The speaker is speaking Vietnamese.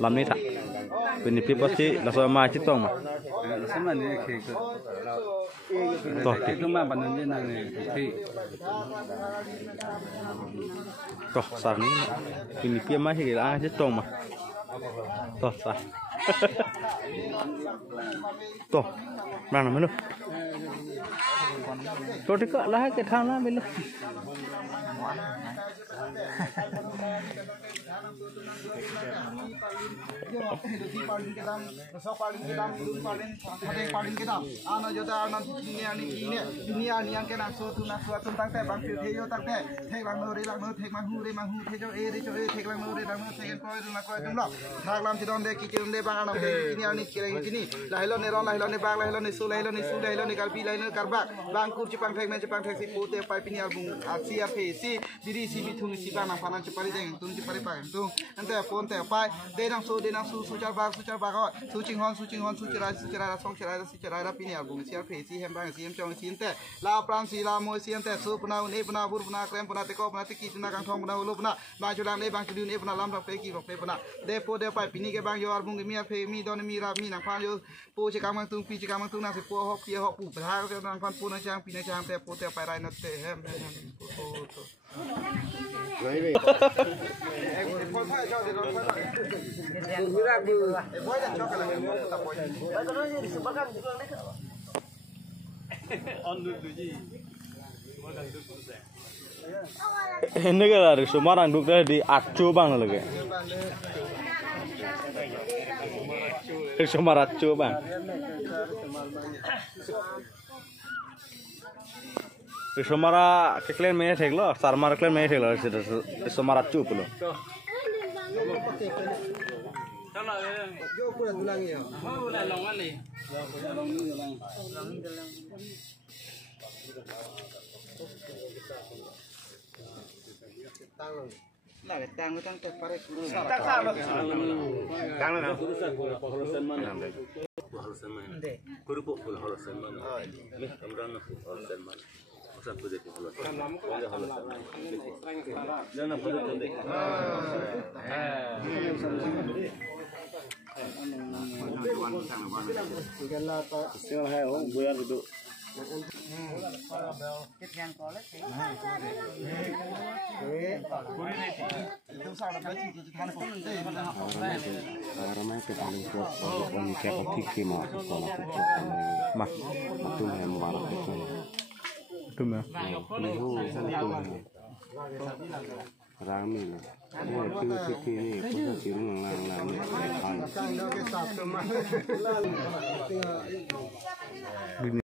làm ni tak ini pi pasti langsung mai citong mah sama ni ke toh itu mah panen ni nang ke toh sar ni ini pi mai ke la citong mah toh sar toh mana mana toh dekat lah ke thang lah bila Di paling kita, besok paling kita, belum paling, ada yang paling kita. Anak jodoh anak ini yang kena suatu tentang teh bang Theo tentang teh bang Nuri teh bang Hu Theo teh bang Nuri teh koi jumlah. Thang lam cidon deh kicin deh bang anak ini kini. Lahilon ne bang lahilon ne su lahilon ne kalpi lahilon karbak. Bang kur Jepang teh si putih pai pini album Asia si diri si bitung si bang panan cepari deng tung cepari pai tung. Nanti pon teh pai denang su sucar bag su cing hon su cerai song cerai pini album si si hembang si chong si ente la pran si la mo si ente su puna uni puna bur puna krem puna teko puna tiki puna kang thong puna hulu puna bang chulang ne bang chudu ne puna lam pe ki pe puna de po de pai pini ke bang yo album mi pe mi don mi ra mi nang pan yo po che kamang tung pi che kamang tung na se po hop pia hop pu bha ke nang pan puna chang pina chang te po te pai rai no te hem to Vậy em phơi phơi cho thì nó phơi như là như em phơi cho cái này em tập phơi đấy có nói gì sự bắt ăn đấy ini kan Semarang duknya di Acu bang lagi. Semarang Acu bang. Semarang keklen main theglo, Sarmar keklen main theglo, Semarang Acu pulo. Nah, tang teh pare Tang na. Holosan mana? Holosan mana? Kurupo holosan mana? Nih, kamran holosan mana? Usan ko dito holosan. Wala holosan. Dana ko dito deh. Sing hai oh, buyar duduk. Ramai ke paling kuat orang cek kiki mah kalau Mah, itu yang malah itu itu mah. lehu itu rami lah itu kiki ni kita cirung lang lang